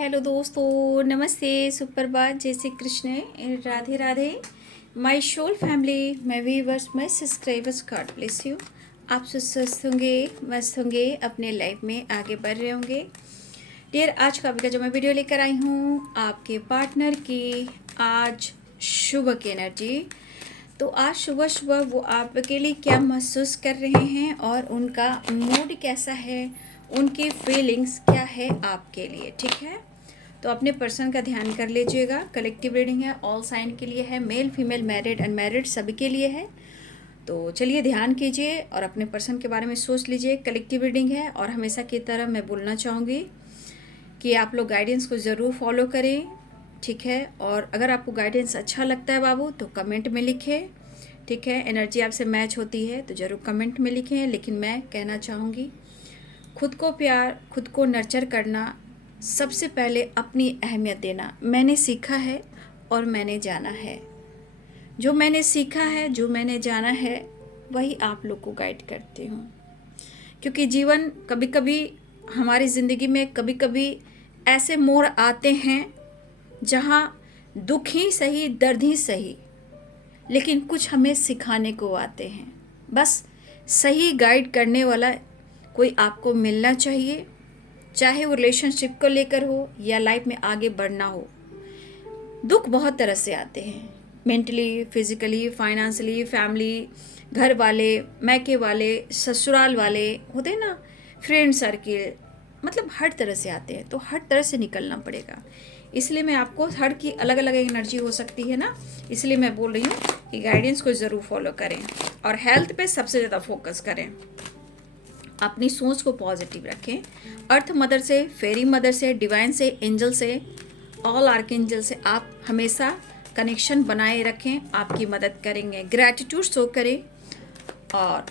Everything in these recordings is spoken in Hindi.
हेलो दोस्तों, नमस्ते, सुप्रभात, जय Shri Krishna, Radhe Radhe. My soul family, my viewers, my subscribers, God bless you. आप सब स्वस्थ होंगे, मस्त होंगे, अपने लाइफ में आगे बढ़ रहे होंगे। डियर, आज का अभी का जो मैं वीडियो लेकर आई हूँ आपके पार्टनर की आज सुबह की एनर्जी। तो आज सुबह सुबह वो आपके लिए क्या महसूस कर रहे हैं और उनका मूड कैसा है, उनकी फीलिंग्स क्या है आपके लिए, ठीक है। तो अपने पर्सन का ध्यान कर लीजिएगा। कलेक्टिव रीडिंग है, ऑल साइन के लिए है, मेल फीमेल मैरिड अनमैरिड सभी के लिए है। तो चलिए ध्यान कीजिए और अपने पर्सन के बारे में सोच लीजिए। कलेक्टिव रीडिंग है और हमेशा की तरह मैं बोलना चाहूँगी कि आप लोग गाइडेंस को ज़रूर फॉलो करें, ठीक है। और अगर आपको गाइडेंस अच्छा लगता है बाबू तो कमेंट में लिखें, ठीक है। एनर्जी आपसे मैच होती है तो ज़रूर कमेंट में लिखें। लेकिन मैं कहना चाहूँगी, खुद को प्यार, खुद को नर्चर करना, सबसे पहले अपनी अहमियत देना। मैंने सीखा है और मैंने जाना है। जो मैंने सीखा है, जो मैंने जाना है, वही आप लोग को गाइड करती हूँ। क्योंकि जीवन कभी कभी हमारी ज़िंदगी में कभी कभी ऐसे मोड़ आते हैं जहाँ दुख ही सही, दर्द ही सही, लेकिन कुछ हमें सिखाने को आते हैं। बस सही गाइड करने वाला कोई आपको मिलना चाहिए, चाहे वो रिलेशनशिप को लेकर हो या लाइफ में आगे बढ़ना हो। दुख बहुत तरह से आते हैं, मेंटली, फिजिकली, फाइनेंशियली, फैमिली, घर वाले, मैके वाले, ससुराल वाले होते हैं ना, फ्रेंड सर्किल, मतलब हर तरह से आते हैं। तो हर तरह से निकलना पड़ेगा। इसलिए मैं आपको, हर की अलग अलग एनर्जी हो सकती है ना, इसलिए मैं बोल रही हूँ कि गाइडेंस को ज़रूर फॉलो करें और हेल्थ पे सबसे ज़्यादा फोकस करें। अपनी सोच को पॉजिटिव रखें। अर्थ मदर से, फेरी मदर से, डिवाइन से, एंजल से, ऑल आर्कएंजल से आप हमेशा कनेक्शन बनाए रखें, आपकी मदद करेंगे। ग्रैटिट्यूड शो करें और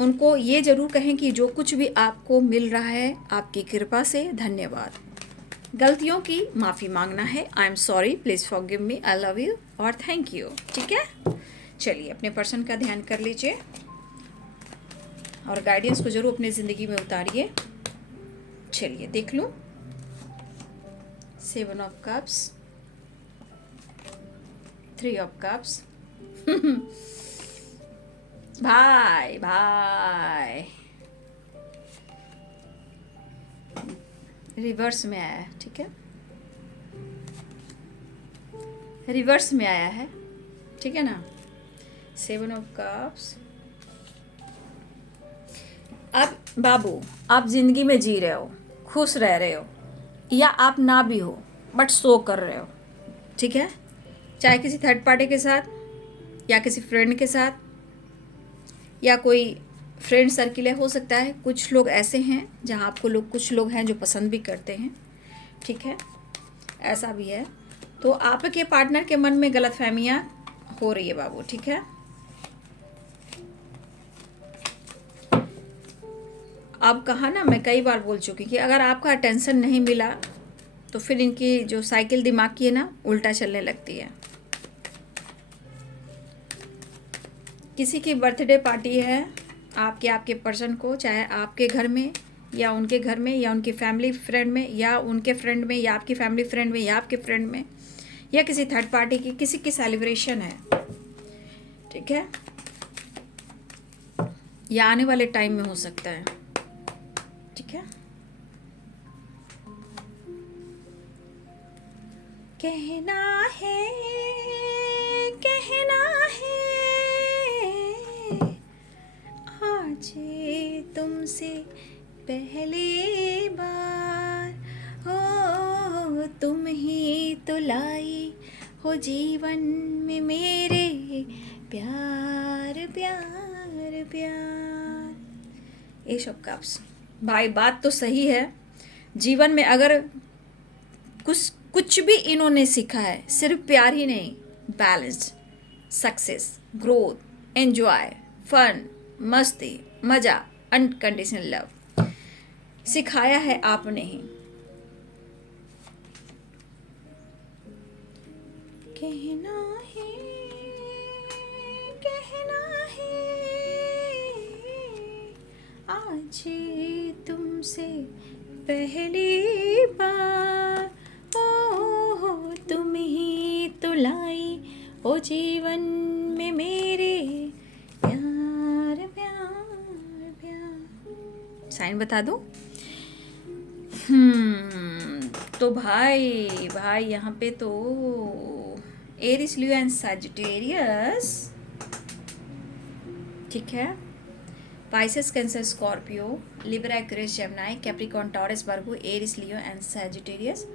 उनको ये ज़रूर कहें कि जो कुछ भी आपको मिल रहा है आपकी कृपा से, धन्यवाद। गलतियों की माफ़ी मांगना है, I am sorry, please forgive me, I love you और थैंक यू, ठीक है। चलिए अपने पर्सन का ध्यान कर लीजिए और गाइडेंस को ज़रूर अपनी ज़िंदगी में उतारिए। चलिए देख लूँ। 7 ऑफ कप्स, 3 ऑफ कप्स भाई भाई रिवर्स में आया है, ठीक है, रिवर्स में आया है, ठीक है ना। 7 ऑफ कप्स। अब बाबू, आप जिंदगी में जी रहे हो, खुश रह रहे हो, या आप ना भी हो बट शो कर रहे हो, ठीक है। चाहे किसी थर्ड पार्टी के साथ या किसी फ्रेंड के साथ या कोई फ्रेंड सर्किल है, हो सकता है कुछ लोग ऐसे हैं जहाँ आपको लोग, कुछ लोग हैं जो पसंद भी करते हैं, ठीक है, ऐसा भी है। तो आपके पार्टनर के मन में गलतफहमियाँ हो रही है बाबू, ठीक है। अब कहा ना, मैं कई बार बोल चुकी कि अगर आपका अटेंशन नहीं मिला तो फिर इनकी जो साइकिल दिमाग की है ना, उल्टा चलने लगती है। किसी की बर्थडे पार्टी है, आपके पर्सन को, चाहे आपके घर में या उनके घर में या उनकी फैमिली फ्रेंड में या उनके फ्रेंड में या आपकी फैमिली फ्रेंड में या आपके फ्रेंड में या किसी थर्ड पार्टी की, किसी की सेलिब्रेशन है, ठीक है, या आने वाले टाइम में हो सकता है, ठीक है। कहना है, कहना है आज तुमसे पहली बार, हो तुम ही तो लाई हो जीवन में मेरे, प्यार प्यार प्यार। एश ऑफ कप्स। भाई बात तो सही है, जीवन में अगर कुछ भी इन्होंने सीखा है, सिर्फ प्यार ही नहीं, balance, success, growth, enjoy, fun, मस्ती, मज़ा, अनकंडीशनल लव सिखाया है आपने ही। कहना है, कहना है आज तुमसे पहली बार, ओ तुम ही तो लाई ओ जीवन में मेरे, प्यार प्यार प्यार। साइन बता दो। तो भाई भाई यहाँ पे तो एरिस, लियो एंड सैजिटेरियस, ठीक है। Pisces, Cancer, Scorpio, Libra, Aquarius, Gemini, Capricorn, Taurus, Virgo, Aries, Leo and Sagittarius.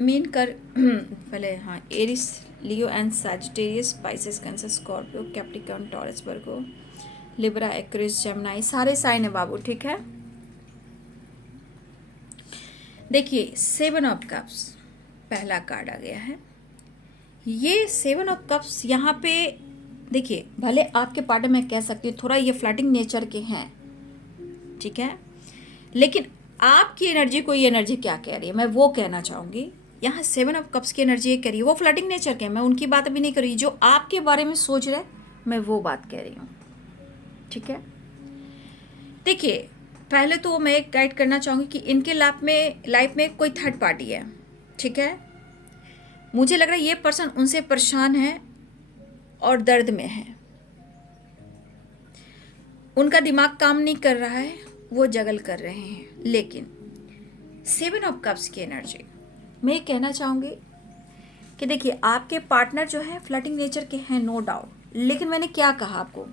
मीन कर पहले, हाँ, Aries, Leo and Sagittarius, Pisces, Cancer, Scorpio, Capricorn, Taurus, Virgo, Libra, Aquarius, Gemini, सारे साइन है बाबू, ठीक है। देखिए 7 ऑफ कप्स पहला कार्ड आ गया है। ये 7 ऑफ कप्स यहाँ पे देखिए, भले आपके पार्टनर में कह सकती हूँ थोड़ा ये फ्लर्टिंग नेचर के हैं, ठीक है, लेकिन आपकी एनर्जी को ये एनर्जी क्या कह रही है, मैं वो कहना चाहूँगी। यहाँ 7 ऑफ कप्स की एनर्जी ये कह रही है, वो फ्लर्टिंग नेचर के हैं, मैं उनकी बात अभी नहीं कर रही, जो आपके बारे में सोच रहे मैं वो बात कह रही हूँ, ठीक है। देखिए पहले तो मैं गाइड करना चाहूँगी कि इनके लाइफ में कोई थर्ड पार्टी है, ठीक है। मुझे लग रहा है ये पर्सन उनसे परेशान है और दर्द में है, उनका दिमाग काम नहीं कर रहा है, वो जगल कर रहे हैं। लेकिन 7 ऑफ कप्स की एनर्जी मैं कहना चाहूँगी कि देखिए आपके पार्टनर जो है फ्लर्टिंग नेचर के हैं, नो डाउट, लेकिन मैंने क्या कहा आपको,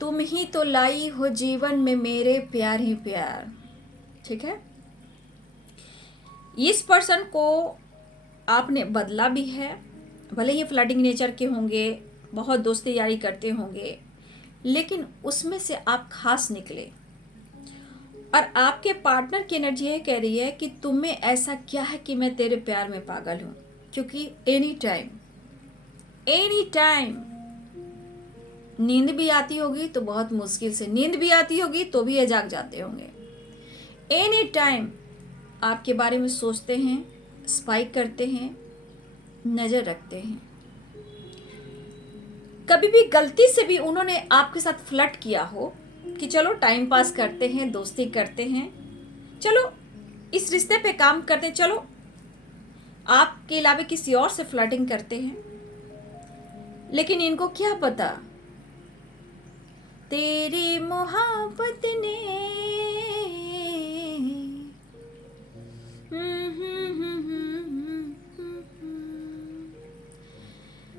तुम ही तो लाई हो जीवन में मेरे, प्यार ही प्यार, ठीक है। इस पर्सन को आपने बदला भी है, भले ही फ्लर्टिंग नेचर के होंगे, बहुत दोस्ती यारी करते होंगे, लेकिन उसमें से आप खास निकले। और आपके पार्टनर की एनर्जी ये कह रही है कि तुम्हें ऐसा क्या है कि मैं तेरे प्यार में पागल हूं, क्योंकि एनी टाइम नींद भी आती होगी तो बहुत मुश्किल से, नींद भी आती होगी तो भी ये जाग जाते होंगे। एनी टाइम आपके बारे में सोचते हैं, स्पाई करते हैं, नजर रखते हैं। कभी भी गलती से भी उन्होंने आपके साथ फ्लर्ट किया हो कि चलो टाइम पास करते हैं, दोस्ती करते हैं, चलो इस रिश्ते पे काम करते हैं, चलो आपके अलावा किसी और से फ्लर्टिंग करते हैं, लेकिन इनको क्या पता तेरी मोहब्बत ने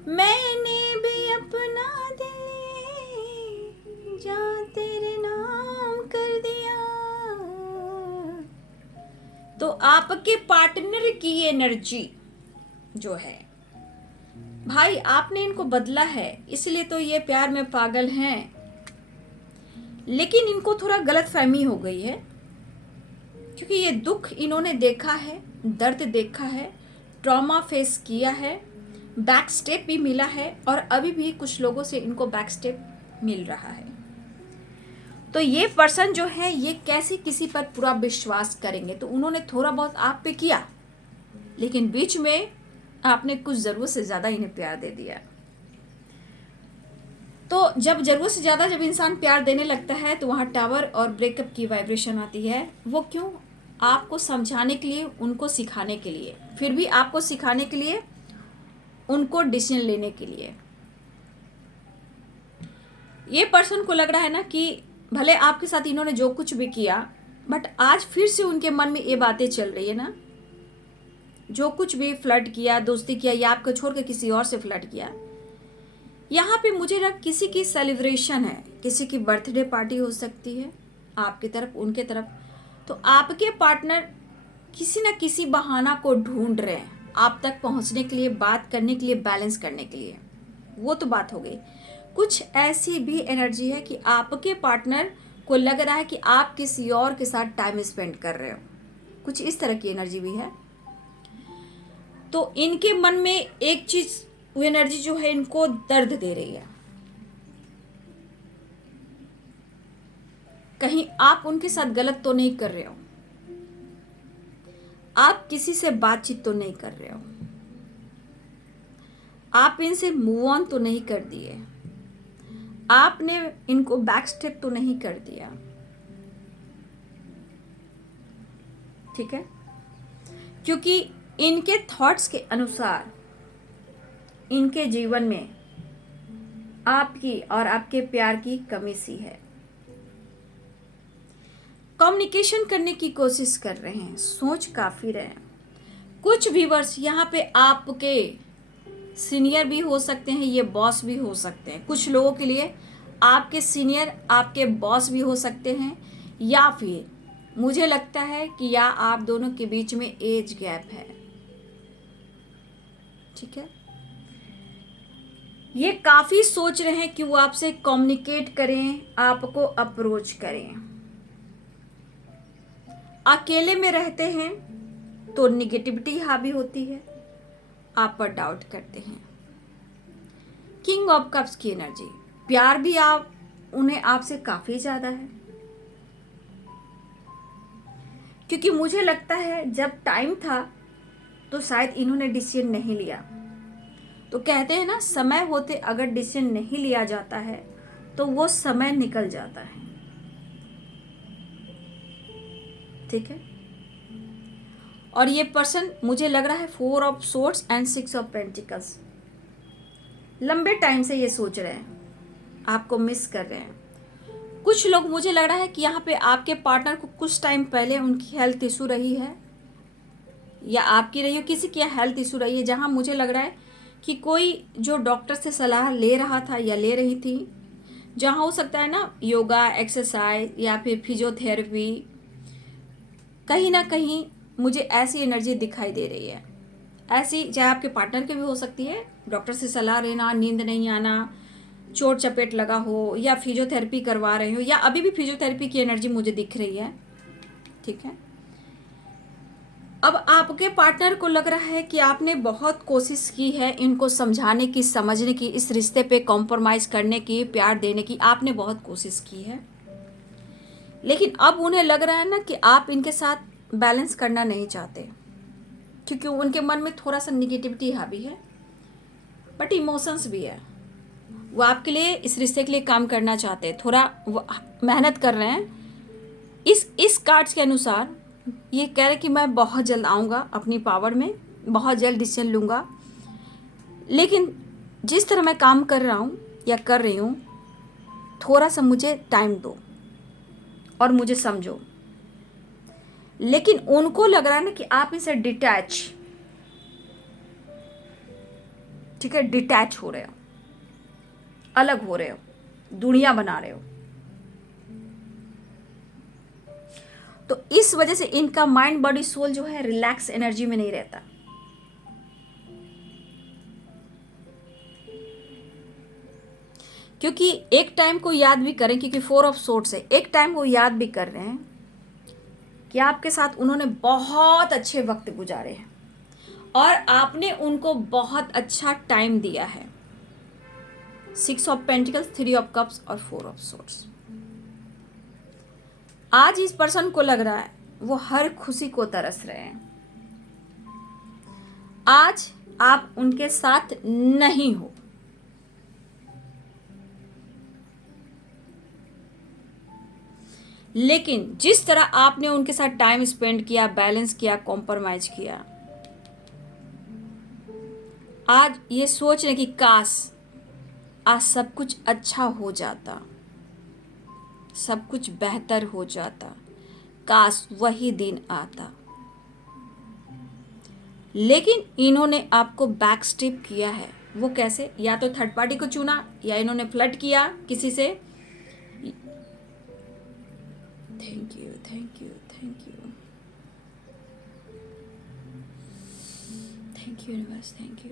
मैंने भी अपना दिल जा तेरे नाम कर दिया। तो आपके पार्टनर की एनर्जी जो है, भाई आपने इनको बदला है, इसलिए तो ये प्यार में पागल हैं, लेकिन इनको थोड़ा गलतफहमी हो गई है, क्योंकि ये दुख इन्होंने देखा है, दर्द देखा है, ट्रॉमा फेस किया है, बैक स्टेप भी मिला है, और अभी भी कुछ लोगों से इनको बैक स्टेप मिल रहा है। तो ये पर्सन जो है ये कैसे किसी पर पूरा विश्वास करेंगे, तो उन्होंने थोड़ा बहुत आप पे किया, लेकिन बीच में आपने कुछ ज़रूरत से ज़्यादा इन्हें प्यार दे दिया। तो जब ज़रूरत से ज़्यादा जब इंसान प्यार देने लगता है तो वहाँ टावर और ब्रेकअप की वाइब्रेशन आती है। वो क्यों? आपको समझाने के लिए, उनको सिखाने के लिए, फिर भी आपको सिखाने के लिए, उनको डिसीजन लेने के लिए। ये पर्सन को लग रहा है ना कि भले आपके साथ इन्होंने जो कुछ भी किया, बट आज फिर से उनके मन में ये बातें चल रही है ना, जो कुछ भी फ्लर्ट किया, दोस्ती किया, या आपको छोड़ के किसी और से फ्लर्ट किया, यहाँ पे मुझे लगा किसी की सेलिब्रेशन है, किसी की बर्थडे पार्टी हो सकती है आपकी तरफ, उनके तरफ। तो आपके पार्टनर किसी न किसी बहाना को ढूंढ रहे हैं आप तक पहुँचने के लिए, बात करने के लिए, बैलेंस करने के लिए। वो तो बात हो गई। कुछ ऐसी भी एनर्जी है कि आपके पार्टनर को लग रहा है कि आप किसी और के साथ टाइम स्पेंड कर रहे हो, कुछ इस तरह की एनर्जी भी है। तो इनके मन में एक चीज़, वो एनर्जी जो है इनको दर्द दे रही है, कहीं आप उनके साथ गलत तो नहीं कर रहे हो, आप किसी से बातचीत तो नहीं कर रहे हो, आप इनसे मूव ऑन तो नहीं कर दिए, आपने इनको बैक स्टेप तो नहीं कर दिया। ठीक है, क्योंकि इनके थॉट्स के अनुसार इनके जीवन में आपकी और आपके प्यार की कमी सी है। कम्युनिकेशन करने की कोशिश कर रहे हैं, सोच काफी रहे हैं। कुछ व्यूअर्स यहाँ पे आपके सीनियर भी हो सकते हैं, ये बॉस भी हो सकते हैं। कुछ लोगों के लिए आपके सीनियर आपके बॉस भी हो सकते हैं, या फिर मुझे लगता है कि या आप दोनों के बीच में एज गैप है। ठीक है, ये काफी सोच रहे हैं कि वो आपसे कम्युनिकेट करें, आपको अप्रोच करें। अकेले में रहते हैं तो निगेटिविटी हावी होती है, आप पर डाउट करते हैं। किंग ऑफ कप्स की एनर्जी, प्यार भी आप उन्हें आपसे काफी ज्यादा है, क्योंकि मुझे लगता है जब टाइम था तो शायद इन्होंने डिसीजन नहीं लिया। तो कहते हैं ना, समय होते अगर डिसीजन नहीं लिया जाता है तो वो समय निकल जाता है। ठीक है, और ये पर्सन मुझे लग रहा है 4 of swords and 6 of pentacles, लंबे टाइम से ये सोच रहे हैं, आपको मिस कर रहे हैं। कुछ लोग मुझे लग रहा है कि यहाँ पे आपके पार्टनर को कुछ टाइम पहले उनकी हेल्थ इशू रही है, या आपकी रही है, किसी की हेल्थ इशू रही है, जहाँ मुझे लग रहा है कि कोई जो डॉक्टर से सलाह ले रहा था या ले रही थी, जहाँ हो सकता है ना योगा, एक्सरसाइज या फिर फिजियोथेरेपी, कहीं ना कहीं मुझे ऐसी एनर्जी दिखाई दे रही है। ऐसी चाहे आपके पार्टनर के भी हो सकती है, डॉक्टर से सलाह लेना, नींद नहीं आना, चोट चपेट लगा हो, या फिजियोथेरेपी करवा रहे हो, या अभी भी फिजियोथेरेपी की एनर्जी मुझे दिख रही है। ठीक है, अब आपके पार्टनर को लग रहा है कि आपने बहुत कोशिश की है इनको समझाने की, समझने की, इस रिश्ते पे कॉम्प्रोमाइज करने की, प्यार देने की आपने बहुत कोशिश की है, लेकिन अब उन्हें लग रहा है ना कि आप इनके साथ बैलेंस करना नहीं चाहते, क्योंकि उनके मन में थोड़ा सा निगेटिविटी हावी है, बट इमोशंस भी है। वो आपके लिए, इस रिश्ते के लिए काम करना चाहते हैं, थोड़ा मेहनत कर रहे हैं। इस कार्ड्स के अनुसार ये कह रहे कि मैं बहुत जल्द आऊँगा अपनी पावर में, बहुत जल्द डिसीजन लूँगा, लेकिन जिस तरह मैं काम कर रहा हूँ या कर रही हूँ, थोड़ा सा मुझे टाइम दो और मुझे समझो। लेकिन उनको लग रहा है ना कि आप इनसे डिटैच, ठीक है, डिटैच हो रहे हो, अलग हो रहे हो, दुनिया बना रहे हो। तो इस वजह से इनका माइंड, बॉडी, सोल जो है रिलैक्स एनर्जी में नहीं रहता। क्योंकि एक टाइम को याद भी करें, क्योंकि 4 ऑफ सोर्ड्स है, एक टाइम को याद भी कर रहे हैं कि आपके साथ उन्होंने बहुत अच्छे वक्त गुजारे हैं और आपने उनको बहुत अच्छा टाइम दिया है। 6 ऑफ पेंटिकल्स, 3 ऑफ कप्स और 4 ऑफ सोर्ड्स। आज इस पर्सन को लग रहा है वो हर खुशी को तरस रहे हैं। आज आप उनके साथ नहीं हो, लेकिन जिस तरह आपने उनके साथ टाइम स्पेंड किया, बैलेंस किया, कॉम्प्रोमाइज किया, आज ये सोच रहे कि काश आज सब कुछ अच्छा हो जाता, सब कुछ बेहतर हो जाता, काश वही दिन आता। लेकिन इन्होंने आपको बैक स्टेप किया है। वो कैसे? या तो थर्ड पार्टी को चुना, या इन्होंने फ्लर्ट किया किसी से। Thank you, thank you, thank you, thank you universe, thank you,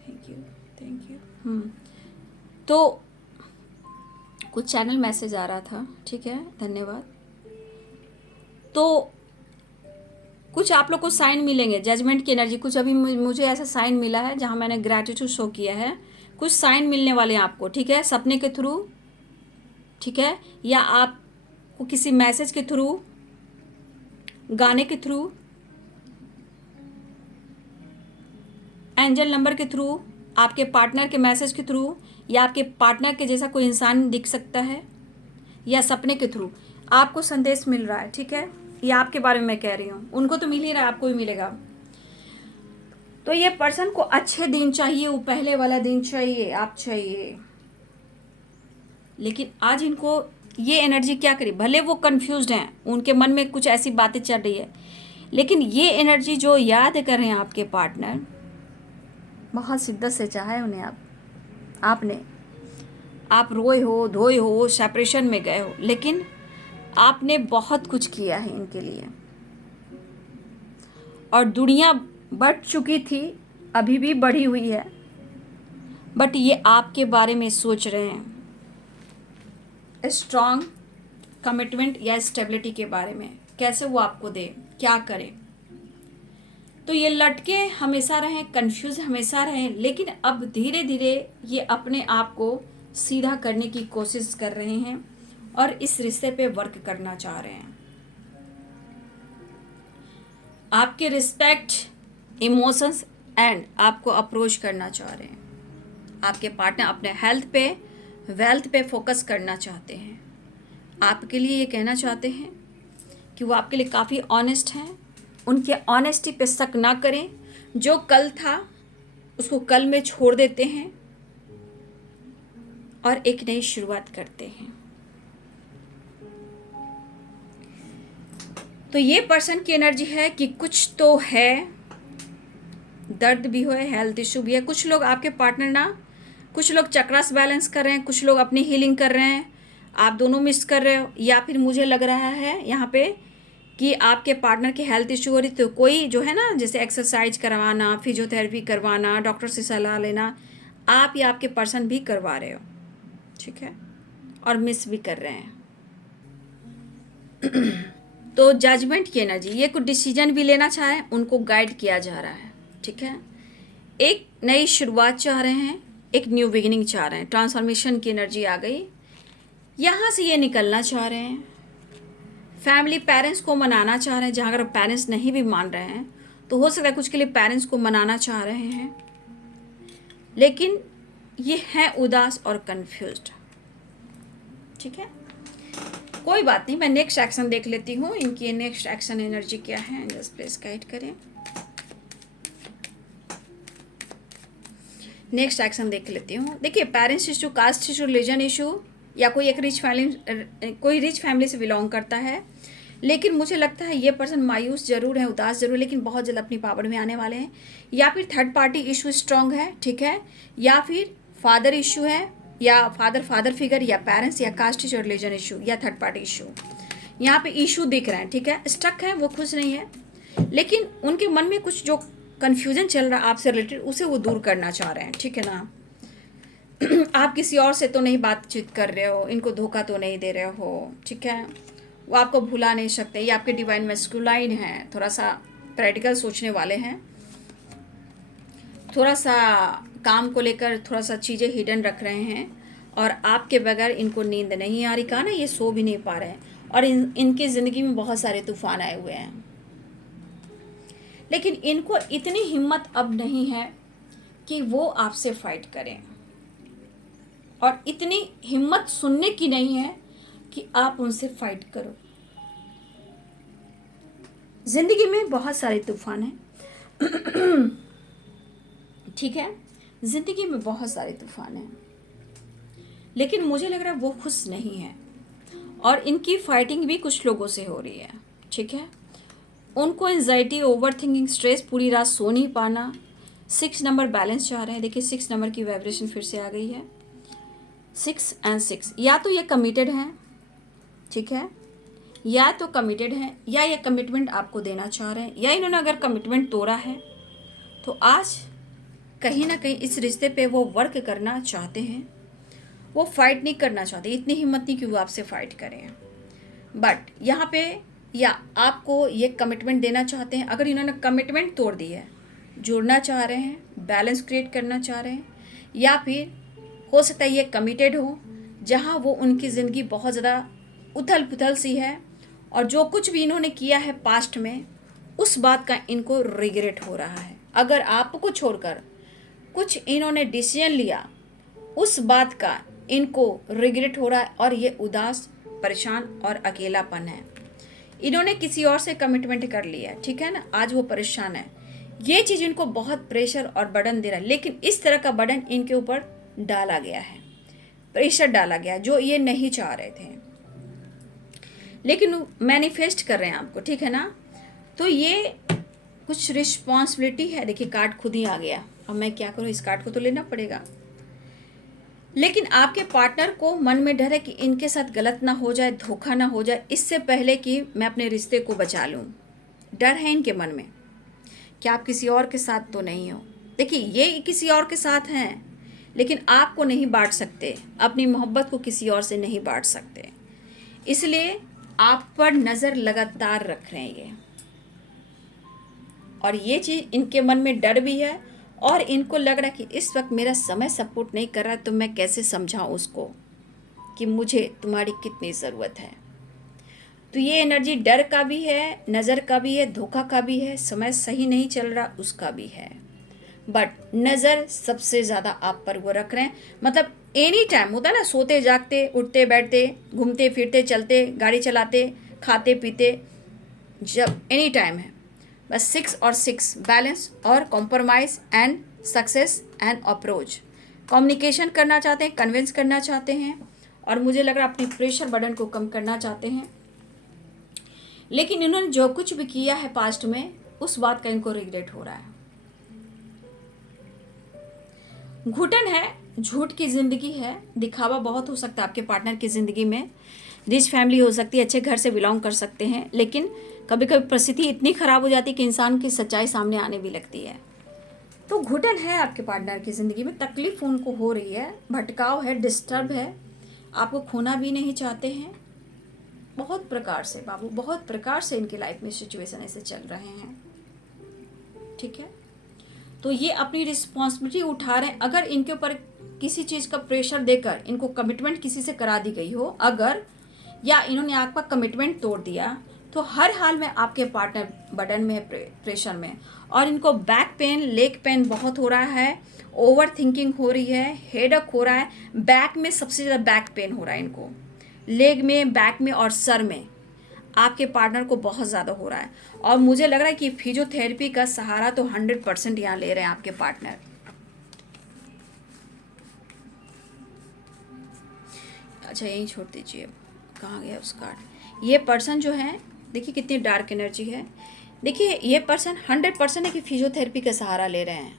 thank you, thank you. तो कुछ चैनल मैसेज आ रहा था, ठीक है, धन्यवाद। तो कुछ आप लोग को साइन मिलेंगे, जजमेंट की एनर्जी, कुछ अभी मुझे ऐसा साइन मिला है जहां मैंने ग्रैटिट्यूड शो किया है। कुछ साइन मिलने वाले हैं आपको, ठीक है, सपने के थ्रू, ठीक है, या आपको किसी मैसेज के थ्रू, गाने के थ्रू, एंजल नंबर के थ्रू, आपके पार्टनर के मैसेज के थ्रू, या आपके पार्टनर के जैसा कोई इंसान दिख सकता है, या सपने के थ्रू आपको संदेश मिल रहा है, ठीक है। ये आपके बारे में मैं कह रही हूँ, उनको तो मिल ही रहा है, आपको भी मिलेगा। तो ये पर्सन को अच्छे दिन चाहिए, वो पहले वाला दिन चाहिए, आप चाहिए। लेकिन आज इनको ये एनर्जी क्या करी, भले वो कंफ्यूज्ड हैं, उनके मन में कुछ ऐसी बातें चल रही है, लेकिन ये एनर्जी जो याद कर रहे हैं आपके पार्टनर, बहुत शिद्दत से चाहा है उन्हें आपने, आप रोए हो, धोए हो, सेपरेशन में गए हो, लेकिन आपने बहुत कुछ किया है इनके लिए। और दुनिया बढ़ चुकी थी, अभी भी बढ़ी हुई है, बट ये आपके बारे में सोच रहे हैं, स्ट्रॉन्ग कमिटमेंट या स्टेबिलिटी के बारे में, कैसे वो आपको दे, क्या करे। तो ये लटके हमेशा रहें, कंफ्यूज हमेशा रहें, लेकिन अब धीरे धीरे ये अपने आप को सीधा करने की कोशिश कर रहे हैं और इस रिश्ते पे वर्क करना चाह रहे हैं। आपके रिस्पेक्ट, इमोशंस एंड आपको अप्रोच करना चाह रहे हैं। आपके पार्टनर अपने हेल्थ पे, वेल्थ पे फोकस करना चाहते हैं। आपके लिए ये कहना चाहते हैं कि वो आपके लिए काफ़ी ऑनेस्ट हैं, उनके ऑनेस्टी पे शक ना करें। जो कल था उसको कल में छोड़ देते हैं और एक नई शुरुआत करते हैं। तो ये पर्सन की एनर्जी है कि कुछ तो है, दर्द भी है, हेल्थ इशू भी है। कुछ लोग आपके पार्टनर ना, कुछ लोग चक्रास बैलेंस कर रहे हैं, कुछ लोग अपनी हीलिंग कर रहे हैं, आप दोनों मिस कर रहे हो। या फिर मुझे लग रहा है यहाँ पे कि आपके पार्टनर की हेल्थ इशू हो रही, तो कोई जो है ना, जैसे एक्सरसाइज करवाना, फिजियोथेरेपी करवाना, डॉक्टर से सलाह लेना, आप या आपके पर्सन भी करवा रहे हो, ठीक है, और मिस भी कर रहे हैं। तो जजमेंट की एनर्जी, ये कुछ डिसीजन भी लेना चाह रहे हैं, उनको गाइड किया जा रहा है, ठीक है। एक नई शुरुआत चाह रहे हैं, एक न्यू बिगिनिंग चाह रहे हैं, ट्रांसफॉर्मेशन की एनर्जी आ गई, यहाँ से ये निकलना चाह रहे हैं। फैमिली, पेरेंट्स को मनाना चाह रहे हैं, जहाँ अगर पेरेंट्स नहीं भी मान रहे हैं तो हो सकता है कुछ के लिए पेरेंट्स को मनाना चाह रहे हैं, लेकिन ये हैं उदास और कंफ्यूज्ड, ठीक है। कोई बात नहीं, मैं नेक्स्ट एक्शन देख लेती हूँ, इनकी नेक्स्ट एक्शन एनर्जी क्या है, जस्ट प्लीज गाइड करें। नेक्स्ट एक्शन देख लेती हूँ। देखिए, parents issue, caste issue, religion issue, या कोई एक रिच फैमिली से बिलोंग करता है, लेकिन मुझे लगता है ये पर्सन मायूस जरूर है, उदास जरूर, लेकिन बहुत जल्द अपनी पावर में आने वाले हैं। या फिर थर्ड पार्टी इशू स्ट्रांग है, ठीक है, या फिर फादर इशू है, या फादर फिगर, या पेरेंट्स, या कास्ट इशू, रिलीजन इशू, या थर्ड पार्टी इशू। यहाँ पे इशू दिख रहे हैं, ठीक है, स्टक है, वो खुश नहीं है, लेकिन उनके मन में कुछ जो कन्फ्यूजन चल रहा है आपसे रिलेटेड, उसे वो दूर करना चाह रहे हैं, ठीक है ना। आप किसी और से तो नहीं बातचीत कर रहे हो, इनको धोखा तो नहीं दे रहे हो, ठीक है, वो आपको भुला नहीं सकते। ये आपके डिवाइन मैस्कुलाइन हैं, थोड़ा सा प्रैक्टिकल सोचने वाले हैं, थोड़ा सा काम को लेकर थोड़ा सा चीज़ें हिडन रख रहे हैं, और आपके बगैर इनको नींद नहीं आ रही, कहा ना, ये सो भी नहीं पा रहे हैं, और इनकी ज़िंदगी में बहुत सारे तूफान आए हुए हैं, लेकिन इनको इतनी हिम्मत अब नहीं है कि वो आपसे फाइट करें, और इतनी हिम्मत सुनने की नहीं है कि आप उनसे फाइट करो। जिंदगी में बहुत सारे तूफान हैं, ठीक है, जिंदगी में बहुत सारे तूफान हैं, लेकिन मुझे लग रहा है वो खुश नहीं है, और इनकी फाइटिंग भी कुछ लोगों से हो रही है, ठीक है। उनको एंजाइटी, ओवर थिंकिंग, स्ट्रेस, पूरी रात सो नहीं पाना, 6 नंबर बैलेंस चाह रहे हैं। देखिए, 6 नंबर की वाइब्रेशन फिर से आ गई है, 6 and 6। या तो ये कमिटेड हैं, ठीक है, या तो कमिटेड हैं, या ये कमिटमेंट आपको देना चाह रहे हैं, या इन्होंने अगर कमिटमेंट तोड़ा है तो आज कहीं ना कहीं इस रिश्ते पे वो वर्क करना चाहते हैं, वो फाइट नहीं करना चाहते, इतनी हिम्मत नहीं कि वो आपसे फाइट करें, बट यहाँ पे या आपको ये कमिटमेंट देना चाहते हैं। अगर इन्होंने कमिटमेंट तोड़ दी है, जुड़ना चाह रहे हैं, बैलेंस क्रिएट करना चाह रहे हैं, या फिर हो सकता है ये कमिटेड हो, जहाँ वो उनकी ज़िंदगी बहुत ज़्यादा उथल पुथल सी है, और जो कुछ भी इन्होंने किया है पास्ट में, उस बात का इनको रिग्रेट हो रहा है। अगर आपको छोड़कर कुछ इन्होंने डिसीजन लिया, उस बात का इनको रिग्रेट हो रहा है, और ये उदास, परेशान और अकेलापन है। इन्होंने किसी और से कमिटमेंट कर लिया है, ठीक है ना। आज वो परेशान है, ये चीज़ इनको बहुत प्रेशर और बर्डन दे रहा है, लेकिन इस तरह का बर्डन इनके ऊपर डाला गया है, प्रेशर डाला गया जो ये नहीं चाह रहे थे, लेकिन मैनिफेस्ट कर रहे हैं आपको, ठीक है ना। तो ये कुछ रिस्पॉन्सिबिलिटी है। देखिए कार्ड खुद ही आ गया, अब मैं क्या करूँ, इस कार्ड को तो लेना पड़ेगा। लेकिन आपके पार्टनर को मन में डर है कि इनके साथ गलत ना हो जाए, धोखा ना हो जाए, इससे पहले कि मैं अपने रिश्ते को बचा लूँ। डर है इनके मन में कि आप किसी और के साथ तो नहीं हो। देखिए ये किसी और के साथ हैं, लेकिन आपको नहीं बांट सकते, अपनी मोहब्बत को किसी और से नहीं बांट सकते, इसलिए आप पर नज़र लगातार रख रहे हैं ये। और ये चीज़ इनके मन में डर भी है, और इनको लग रहा है कि इस वक्त मेरा समय सपोर्ट नहीं कर रहा, तो मैं कैसे समझाऊं उसको कि मुझे तुम्हारी कितनी ज़रूरत है। तो ये एनर्जी डर का भी है, नज़र का भी है, धोखा का भी है, समय सही नहीं चल रहा उसका भी है, बट नज़र सबसे ज़्यादा आप पर वो रख रहे हैं। मतलब एनी टाइम होता है ना, सोते जागते, उठते बैठते, घूमते फिरते, चलते, गाड़ी चलाते, खाते पीते, जब एनी टाइम है बस 6 और 6 बैलेंस और compromise and success and approach. Communication करना चाहते हैं, कन्विंस करना चाहते हैं, और मुझे लग रहा है अपनी प्रेशर बर्डन को कम करना चाहते हैं। लेकिन इन्होंने जो कुछ भी किया है पास्ट में, उस बात का इनको रिग्रेट हो रहा है। घुटन है, झूठ की ज़िंदगी है, दिखावा बहुत हो सकता है आपके पार्टनर की ज़िंदगी में। रिच फैमिली हो सकती है, अच्छे घर से बिलोंग कर सकते हैं, लेकिन कभी कभी परिस्थिति इतनी ख़राब हो जाती है कि इंसान की सच्चाई सामने आने भी लगती है। तो घुटन है आपके पार्टनर की ज़िंदगी में, तकलीफ उनको हो रही है, भटकाव है, डिस्टर्ब है, आपको खोना भी नहीं चाहते हैं। बहुत प्रकार से बाबू, बहुत प्रकार से इनकी लाइफ में सिचुएशन ऐसे चल रहे हैं, ठीक है। तो ये अपनी रिस्पॉन्सिबिलिटी उठा रहे हैं। अगर इनके ऊपर किसी चीज़ का प्रेशर देकर इनको कमिटमेंट किसी से करा दी गई हो, अगर या इन्होंने आपका कमिटमेंट तोड़ दिया, तो हर हाल में आपके पार्टनर बर्डन में है, प्रेशर में, और इनको बैक पेन, लेग पेन बहुत हो रहा है, ओवर थिंकिंग हो रही है, हेडेक हो रहा है, बैक में सबसे ज़्यादा बैक पेन हो रहा है इनको, लेग में, बैक में और सर में आपके पार्टनर को बहुत ज़्यादा हो रहा है। और मुझे लग रहा है कि फिजियोथेरेपी का सहारा तो 100% यहाँ ले रहे हैं आपके पार्टनर। अच्छा यही छोड़ दीजिए, कहाँ गया उस कार्ड। ये पर्सन जो है, देखिए कितनी डार्क एनर्जी है। देखिए ये पर्सन 100% है कि फिजियोथेरेपी का सहारा ले रहे हैं।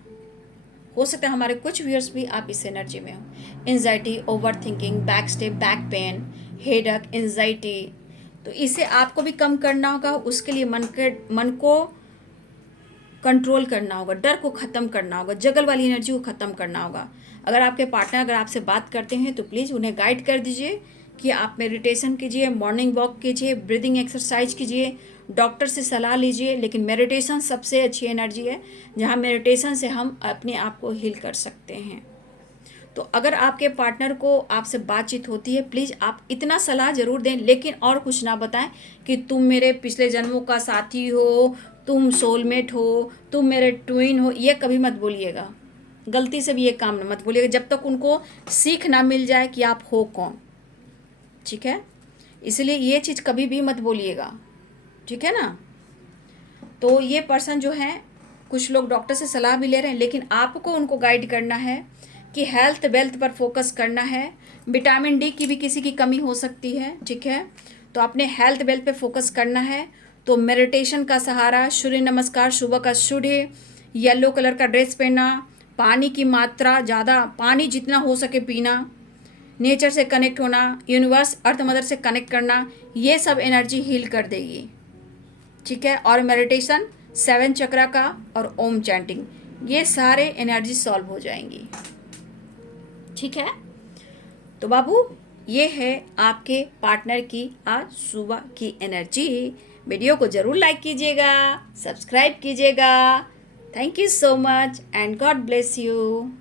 हो सकता है हमारे कुछ व्यूअर्स भी आप इस एनर्जी में हो। Anxiety, over thinking, back stay, back pain, headache, anxiety, तो इसे आपको भी कम करना होगा। उसके लिए मन को कंट्रोल करना होगा, डर को ख़त्म करना होगा, जगल वाली एनर्जी को ख़त्म करना होगा। अगर आपके पार्टनर अगर आपसे बात करते हैं तो प्लीज़ उन्हें गाइड कर दीजिए कि आप मेडिटेशन कीजिए, मॉर्निंग वॉक कीजिए, ब्रीदिंग एक्सरसाइज कीजिए, डॉक्टर से सलाह लीजिए। लेकिन मेडिटेशन सबसे अच्छी एनर्जी है, जहाँ मेडिटेशन से हम अपने आप को हील कर सकते हैं। तो अगर आपके पार्टनर को आपसे बातचीत होती है, प्लीज़ आप इतना सलाह ज़रूर दें, लेकिन और कुछ ना बताएं कि तुम मेरे पिछले जन्मों का साथी हो, तुम सोलमेट हो, तुम मेरे ट्विन हो, ये कभी मत बोलिएगा। गलती से भी ये काम मत बोलिएगा, जब तक उनको सीख ना मिल जाए कि आप हो कौन, ठीक है। इसलिए ये चीज़ कभी भी मत बोलिएगा, ठीक है ना। तो ये पर्सन जो है, कुछ लोग डॉक्टर से सलाह भी ले रहे हैं, लेकिन आपको उनको गाइड करना है कि हेल्थ वेल्थ पर फोकस करना है। विटामिन डी की भी किसी की कमी हो सकती है, ठीक है, तो अपने हेल्थ वेल्थ पे फोकस करना है। तो मेडिटेशन का सहारा, सूर्य नमस्कार, सुबह का सूर्य, येलो कलर का ड्रेस पहनना, पानी की मात्रा ज़्यादा, पानी जितना हो सके पीना, नेचर से कनेक्ट होना, यूनिवर्स अर्थ मदर से कनेक्ट करना, ये सब एनर्जी हील कर देगी, ठीक है। और मेडिटेशन, 7 चक्रा का और ओम चैंटिंग, ये सारे एनर्जी सॉल्व हो जाएंगी, ठीक है। तो बाबू ये है आपके पार्टनर की आज सुबह की एनर्जी। वीडियो को ज़रूर लाइक कीजिएगा, सब्सक्राइब कीजिएगा। Thank you so much and God bless you.